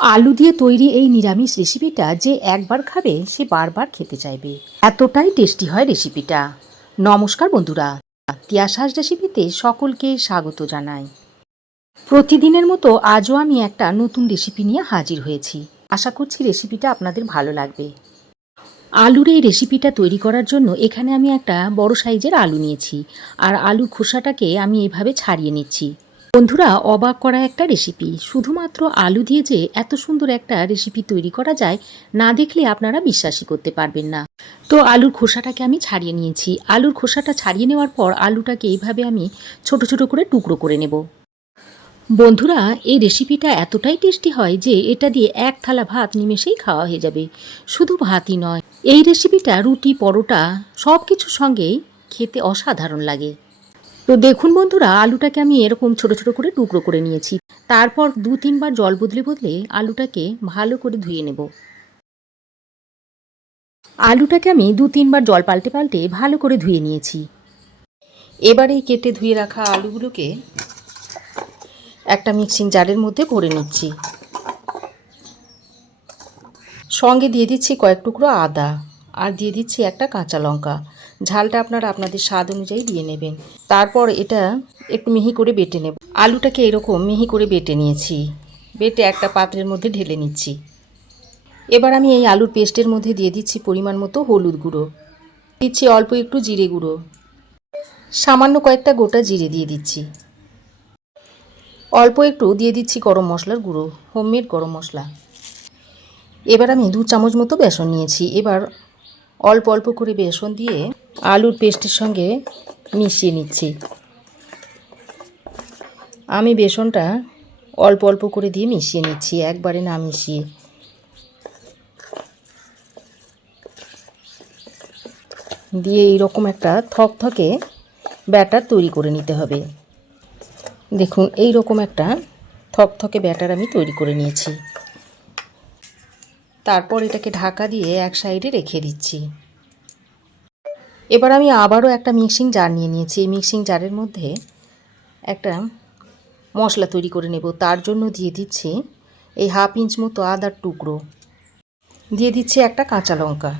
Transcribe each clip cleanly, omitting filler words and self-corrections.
আলু দিয়ে তৈরি এই নিরামিষ রেসিপিটা যে একবার খাবে সে বারবার খেতে চাইবে, এতটাই টেস্টি হয় রেসিপিটা। নমস্কার বন্ধুরা, তিয়াসাস রেসিপিতে সকলকে স্বাগত জানাই। প্রতিদিনের মতো আজও আমি একটা নতুন রেসিপি নিয়ে হাজির হয়েছি। আশা করছি রেসিপিটা আপনাদের ভালো লাগবে। আলুর এই রেসিপিটা তৈরি করার জন্য এখানে আমি একটা বড় সাইজের আলু নিয়েছি, আর আলুর খোসাটাকে আমি এভাবে ছাড়িয়ে নিচ্ছি। বন্ধুরা, অবাক করা একটা রেসিপি, শুধুমাত্র আলু দিয়ে যে এত সুন্দর একটা রেসিপি তৈরি করা যায়, না দেখলে আপনারা বিশ্বাসই করতে পারবেন না। তো আলুর খোসাটাকে আমি ছাড়িয়ে নিয়েছি। আলুর খোসাটা ছাড়িয়ে নেওয়ার পর আলুটাকে এইভাবে আমি ছোট ছোট করে টুকরো করে নেব। বন্ধুরা, এই রেসিপিটা এতটাই টেস্টি হয় যে এটা দিয়ে এক থালা ভাত নিমেষেই খাওয়া হয়ে যাবে। শুধু ভাতই নয়, এই রেসিপিটা রুটি, পরোটা সব কিছুর সঙ্গেই খেতে অসাধারণ লাগে। তো দেখুন বন্ধুরা, আলুটাকে আমি এরকম ছোট ছোট করে টুকরো করে নিয়েছি। তারপর 2-3 বার জল বদলে বদলে আলুটাকে ভালো করে ধুয়ে নেব। আলুটাকে আমি 2-3 বার জল পাল্টে পাল্টে ভালো করে ধুয়ে নিয়েছি। এবারে কেটে ধুয়ে রাখা আলুগুলোকে একটা মিক্সিং জারের মধ্যে ভরে নিচ্ছি। সঙ্গে দিয়ে দিচ্ছি কয়েক টুকরো আদা, আর দিয়ে দিচ্ছি একটা কাঁচা লঙ্কা। ঝালটা আপনারা আপনাদের স্বাদ অনুযায়ী দিয়ে নেবেন। তারপর এটা একটু মিহি করে বেটে নেব। আলুটাকে এরকম মিহি করে বেটে নিয়েছি, বেটে একটা পাত্রের মধ্যে ঢেলে নিচ্ছি। এবার আমি এই আলুর পেস্টের মধ্যে দিয়ে দিচ্ছি পরিমাণ মতো হলুদ গুঁড়ো, দিচ্ছি অল্প একটু জিরে গুঁড়ো, সামান্য কয়েকটা গোটা জিরে দিয়ে দিচ্ছি, অল্প একটু দিয়ে দিচ্ছি গরম মশলার গুঁড়ো, হোমমেড গরম মশলা। এবার আমি 2 চামচ মতো বেসন নিয়েছি। এবার অল্প অল্প করে বেসন দিয়ে আলুর পেস্টের সঙ্গে মিশিয়ে নিচ্ছি। আমি বেসনটা অল্প অল্প করে দিয়ে মিশিয়ে নিচ্ছি, একবারে না মিশিয়ে। দিয়ে এইরকম একটা থকথকে ব্যাটার তৈরি করে নিতে হবে। দেখুন, এই রকম একটা থকথকে ব্যাটার আমি তৈরি করে নিয়েছি। তারপর এটাকে ঢাকা দিয়ে এক সাইডে রেখে দিচ্ছি। এবার আমি আবারও একটা মিক্সিং জার নিয়ে নিয়েছি। এই মিক্সিং জারের মধ্যে একটা মশলা তৈরি করে নেব। তার জন্য দিয়ে দিচ্ছি এই 1/2 ইঞ্চ মতো আদার টুকরো, দিয়ে দিচ্ছি একটা কাঁচা লঙ্কা,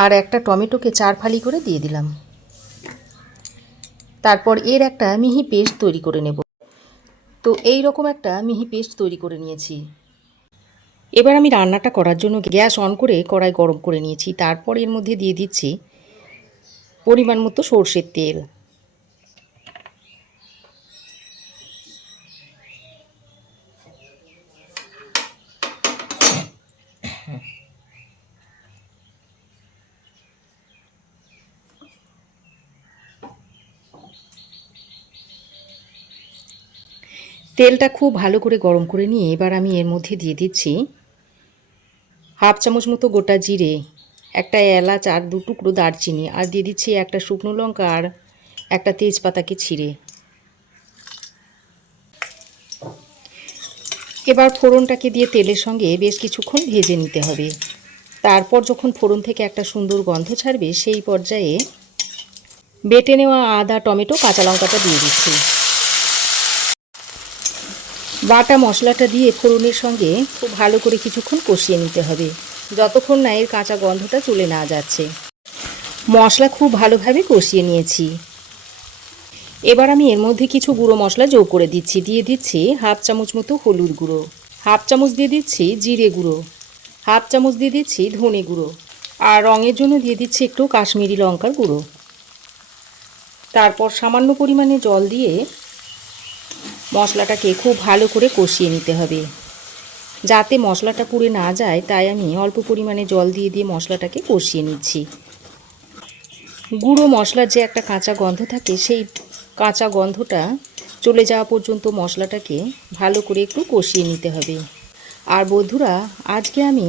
আর একটা টমেটোকে 4 ফালি করে দিয়ে দিলাম। তারপর এর একটা মিহি পেস্ট তৈরি করে নেব। তো এই রকম একটা মিহি পেস্ট তৈরি করে নিয়েছি। এবার আমি রান্নাটা করার জন্য গ্যাস অন করে কড়াই গরম করে নিয়েছি। তারপর এর মধ্যে দিয়ে দিচ্ছি পরিমাণ মতো সরষের তেল। তেলটা খুব ভালো করে গরম করে নিয়ে এবার আমি এর মধ্যে দিয়ে দিচ্ছি 1/2 চামচ মতো গোটা জিরে, একটা এলাচ আর 2 টুকরো দারচিনি, আর দিয়ে দিচ্ছি একটা শুকনো লঙ্কা আর একটা তেজপাতাকে ছিঁড়ে। এবার ফোড়নটাকে দিয়ে তেলের সঙ্গে বেশ কিছুক্ষণ ভেজে নিতে হবে। তারপর যখন ফোড়ন থেকে একটা সুন্দর গন্ধ ছাড়বে, সেই পর্যায়ে বেটে নেওয়া আদা, টমেটো, কাঁচা লঙ্কাটা দিয়ে দিচ্ছি। বাটা মশলাটা দিয়ে ফোড়নের সঙ্গে খুব ভালো করে কিছুক্ষণ কষিয়ে নিতে হবে, যতক্ষণ না এর কাঁচা গন্ধটা চলে না যাচ্ছে। মশলা খুব ভালোভাবে কষিয়ে নিয়েছি। এবার আমি এর মধ্যে কিছু গুঁড়ো মশলা যোগ করে দিচ্ছি। দিয়ে দিচ্ছি 1/2 চামচ মতো হলুদ গুঁড়ো, 1/2 চামচ দিয়ে দিচ্ছি জিরে গুঁড়ো, 1/2 চামচ দিয়ে দিচ্ছি ধনে গুঁড়ো, আর রঙের জন্য দিয়ে দিচ্ছি একটু কাশ্মীরি লঙ্কার গুঁড়ো। তারপর সামান্য পরিমাণে জল দিয়ে মশলাটাকে খুব ভালো করে কষিয়ে নিতে হবে। যাতে মশলাটা পুড়ে না যায়, তাই আমি অল্প পরিমাণে জল দিয়ে দিয়ে মশলাটাকে কষিয়ে নিচ্ছি। গুঁড়ো মশলার যে একটা কাঁচা গন্ধ থাকে, সেই কাঁচা গন্ধটা চলে যাওয়া পর্যন্ত মশলাটাকে ভালো করে একটু কষিয়ে নিতে হবে। আর বন্ধুরা, আজকে আমি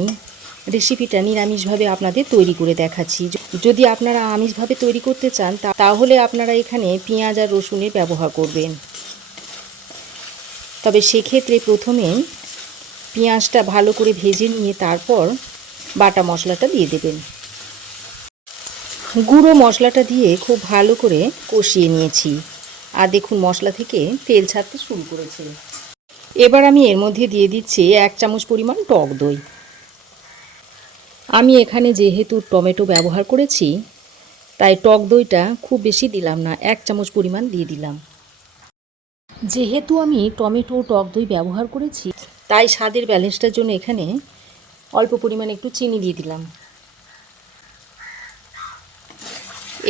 রেসিপিটা নিরামিষভাবে আপনাদের তৈরি করে দেখাচ্ছি। যদি আপনারা আমিষভাবে তৈরি করতে চান, তাহলে আপনারা এখানে পেঁয়াজ আর রসুনের ব্যবহার করবেন। তবে সেক্ষেত্রে প্রথমে পেঁয়াজটা ভালো করে ভেজে নিয়ে তারপর বাটা মশলাটা দিয়ে দেবেন। গুঁড়ো মশলাটা দিয়ে খুব ভালো করে কষিয়ে নিয়েছি, আর দেখুন মশলা থেকে তেল ছাড়তে শুরু করেছে। এবার আমি এর মধ্যে দিয়ে দিচ্ছি 1 চামচ পরিমাণ টক দই। আমি এখানে যেহেতু টমেটো ব্যবহার করেছি তাই টক দইটা খুব বেশি দিলাম না, 1 চামচ পরিমাণ দিয়ে দিলাম। যেহেতু আমি টমেটো টক দই ব্যবহার করেছি তাই স্বাদের ব্যালেন্সটার জন্য এখানে অল্প পরিমাণে একটু চিনি দিয়ে দিলাম।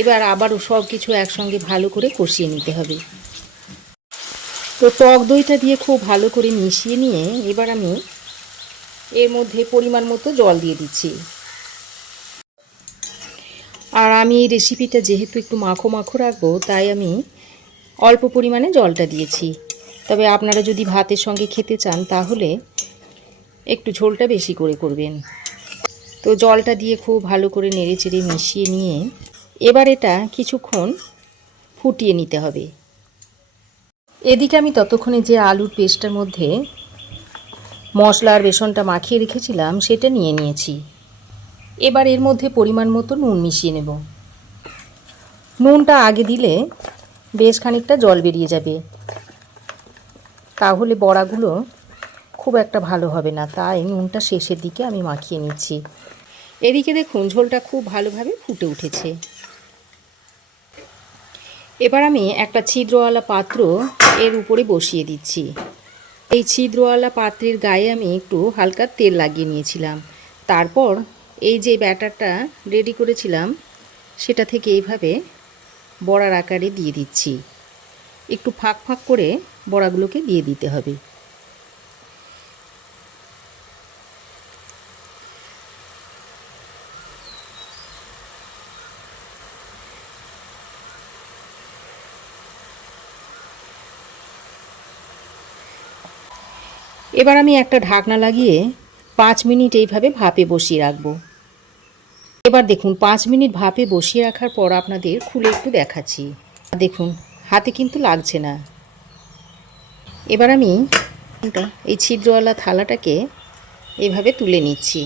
এবার আবারও সব কিছু একসঙ্গে ভালো করে কষিয়ে নিতে হবে। তো টক দইটা দিয়ে খুব ভালো করে মিশিয়ে নিয়ে এবার আমি এর মধ্যে পরিমাণ মতো জল দিয়ে দিচ্ছি। আর আমি এই রেসিপিটা যেহেতু একটু মাখো মাখো রাখবো তাই আমি অল্প পরিমাণে জলটা দিয়েছি। তবে আপনারা যদি ভাতের সঙ্গে খেতে চান তাহলে একটু ঝোলটা বেশি করে করবেন। তো জলটা দিয়ে খুব ভালো করে নেড়ে চেড়ে মিশিয়ে নিয়ে এবার এটা কিছুক্ষণ ফুটিয়ে নিতে হবে। এদিকে আমি ততক্ষণে যে আলুর পেস্টটার মধ্যে মশলা আর বেসনটা মাখিয়ে রেখেছিলাম সেটা নিয়ে নিয়েছি। এবার এর মধ্যে পরিমাণ মতো নুন মিশিয়ে নেব। নুনটা আগে দিলে বেশ খানিকটা জল বেরিয়ে যাবে, তাহলে বড়াগুলো খুব একটা ভালো হবে না, তাই নুনটা শেষের দিকে আমি মাখিয়ে নিচ্ছি। এদিকে দেখুন ঝোলটা খুব ভালোভাবে ফুটে উঠেছে। এবার আমি একটা ছিদ্রওয়ালা পাত্র এর উপরে বসিয়ে দিচ্ছি। এই ছিদ্রওয়ালা পাত্রের গায়ে আমি একটু হালকা তেল লাগিয়ে নিয়েছিলাম। তারপর এই যে ব্যাটারটা রেডি করেছিলাম সেটা থেকে এইভাবে বড়ার আকারে দিয়ে দিচ্ছি। একটু ফাঁক ফাঁক করে বড়াগুলোকে দিয়ে দিতে হবে। এবার আমি একটা ঢাকনা লাগিয়ে 5 মিনিট এইভাবে ভাপে বসিয়ে রাখবো। এবার দেখুন 5 মিনিট ভাপে বসিয়ে রাখার পর আপনাদের খুলে একটু দেখাচ্ছি। দেখুন হাতে কিন্তু লাগছে না। এবার আমি এই ছিদ্রওয়ালা থালাটাকে এভাবে তুলে নিচ্ছি।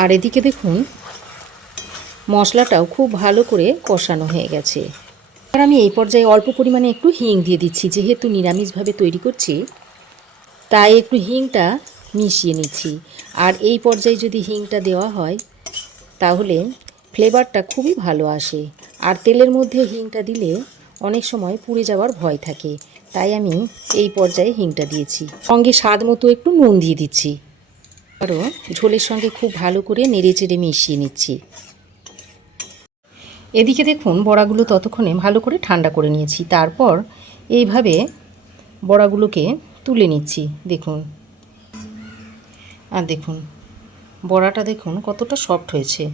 আর এদিকে দেখুন মশলাটাও খুব ভালো করে কষানো হয়ে গেছে। এবার আমি এই পর্যায়ে অল্প পরিমাণে একটু হিং দিয়ে দিচ্ছি। যেহেতু নিরামিষভাবে তৈরি করছি তাই একটু হিংটা মিশিয়ে নিচ্ছি। আর এই পর্যায়ে যদি হিংটা দেওয়া হয় তাহলে ফ্লেভারটা খুবই ভালো আসে। আর তেলের মধ্যে হিংটা দিলে অনেক সময় পুড়ে যাওয়ার ভয় থাকে, তাই আমি এই পর্যায়ে হিংটা দিয়েছি। সঙ্গে স্বাদ মতো একটু নুন দিয়ে দিচ্ছি। আরও ঝোলের সঙ্গে খুব ভালো করে নেড়ে চেড়ে মিশিয়ে নিচ্ছি। এদিকে দেখুন বড়াগুলো ততক্ষণে ভালো করে ঠান্ডা করে নিয়েছি। তারপর এইভাবে বড়াগুলোকে তুলে নিচ্ছি। দেখুন, আর দেখুন বড়াটা দেখুন কতটা সফট হয়েছে।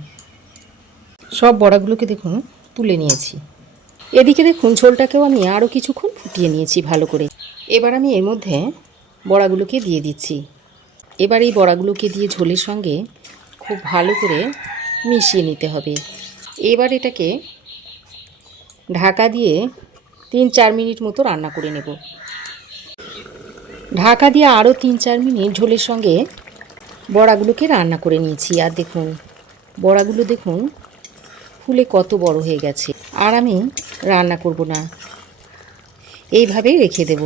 সব বড়াগুলোকে দেখুন তুলে নিয়েছি। এদিকে দেখুন ঝোলটাকেও আমি আরও কিছুক্ষণ ফুটিয়ে নিয়েছি ভালো করে। এবার আমি এর মধ্যে বড়াগুলোকে দিয়ে দিচ্ছি। এবার এই বড়াগুলোকে দিয়ে ঝোলের সঙ্গে খুব ভালো করে মিশিয়ে নিতে হবে। এবার এটাকে ঢাকা দিয়ে 3-4 মিনিট মতো রান্না করে নেব। ঢাকা দিয়ে আরও 3-4 মিনিট ঝোলের সঙ্গে বড়াগুলোকে রান্না করে নিয়েছি। আর দেখুন বড়াগুলো দেখুন ফুলে কত বড় হয়ে গেছে। আর আমি রান্না করব না, এইভাবেই রেখে দেব,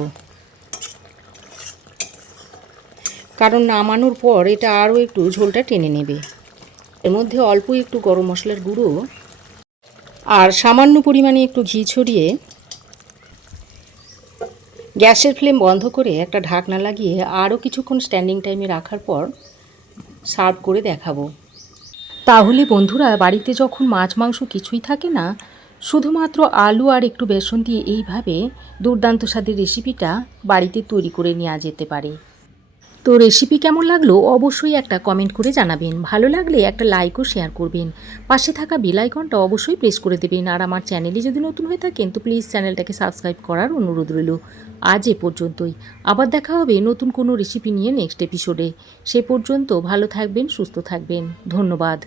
কারণ নামানোর পর এটা আরও একটু ঝোলটা টেনে নেবে। এর মধ্যে অল্প একটু গরম মশলার গুঁড়ো আর সামান্য পরিমাণে একটু ঘি ছড়িয়ে গ্যাসের ফ্লেম বন্ধ করে একটা ঢাকনা লাগিয়ে আরও কিছুক্ষণ স্ট্যান্ডিং টাইমে রাখার পর সার্ভ করে দেখাবো। তাহলে বন্ধুরা বাড়িতে যখন মাছ মাংস কিছুই থাকে না, শুধুমাত্র আলু আর একটু বেসন দিয়ে এইভাবে দুর্দান্ত স্বাদের রেসিপিটা বাড়িতে তৈরি করে নেওয়া যেতে পারে। তো রেসিপি কেমন লাগলো অবশ্যই একটা কমেন্ট করে জানাবেন। ভালো লাগলে একটা লাইক ও শেয়ার করবেন। পাশে থাকা বেল আইকনটা অবশ্যই প্রেস করে দেবেন। আর আমার চ্যানেলে যদি নতুন হয়ে থাকেন তো প্লিজ চ্যানেলটাকে সাবস্ক্রাইব করার অনুরোধ রইল। আজ এ পর্যন্তই। আবার দেখা হবে নতুন কোনো রেসিপি নিয়ে নেক্সট এপিসোডে। সে পর্যন্ত ভালো থাকবেন, সুস্থ থাকবেন। ধন্যবাদ।